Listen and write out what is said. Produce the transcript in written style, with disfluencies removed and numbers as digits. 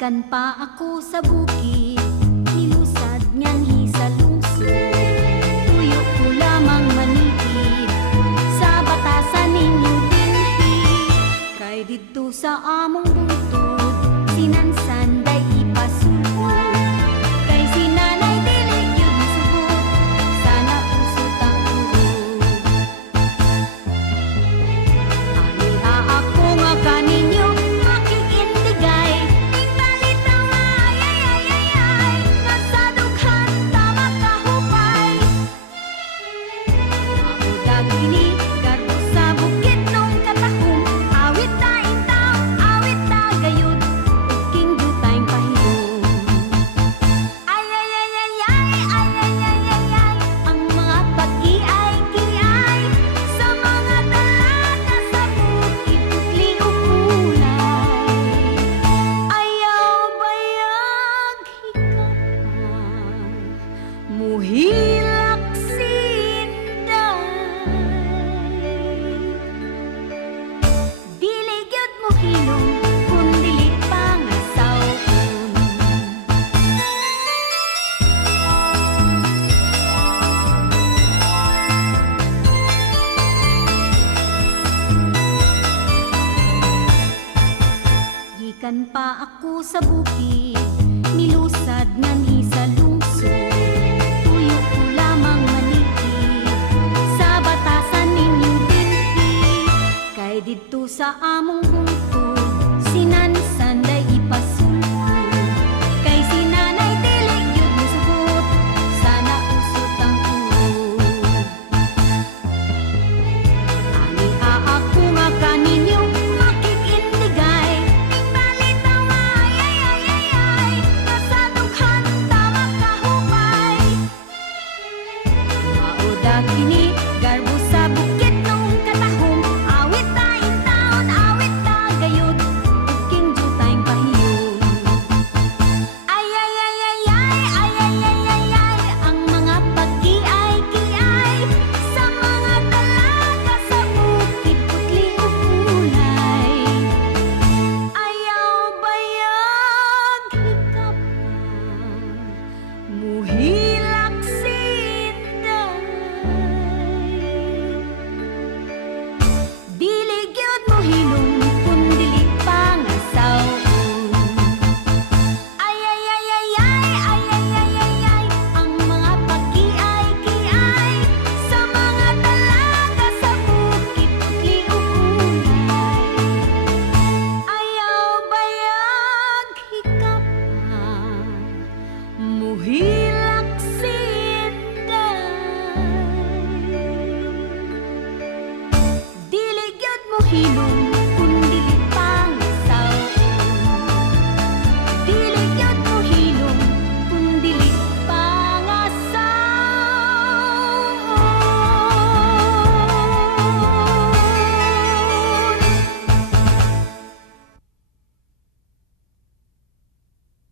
Gikan pa ako sa bukid, nilusad ngan hisalungsod. Tuyo ko lamang manipid, sa batasan ninyong dinhi. Kay dito sa among butod, sinansan day ipasulod. Kay sinanay dilig yun sugot, sana pusot ang tuhod. Aniha ako nga kaninyo, makikindigay, tingtalitaw ay ay ay ay ay, nasa dughan ta makahupay. Maudag ini, garbo sa bukid nung katahong, awit ta intaw, awit ta gayud, uking dutayng pahiyong. Ay ay ay ay ay, ay ay ay ay ay, ang mga pag-iay-kiay, sa mga dalaga sa bukid, putli o kulay. Ayaw bayag hikapan, muhilak sinday. Dili gyud mo hilom, kun dili pangasawon. Gikan pa ako sa bukid, nilusad ngan hisalungsod. Tuyo ko lamang manipid, sa batasan ninyong dinhi. Kay dito sa among butod, sinansan day ipasulod. Kay sinanay dilig yun musugot, sana usot ang tuhod. Aniha ako nga kaninyo, makikindigay, tingtalitaw ay ay ay ay ay, nasa dughan ta makahupay. Maudag kini, garbo sa bukid nung katahong, awit ta intaon, awit ta gayud, uking dutayng pahiyong. Ay ay ay ay ay, ay ay ay ay ay, ang mga pag-iay-kiay, sa mga dalaga sa bukid, putli o kulay. Ayaw bayag hikapan, muhilak sinday. Dili gyud mo hilom, kun dili pangasawon. Ay ay ay ay ay, ay ay ay ay ay, ang mga pag-iay-kiay, sa mga dalaga sa bukid, putli o kulay. Ayaw bayag hikapan, muhilak sinday. Dili gyud mo hilom,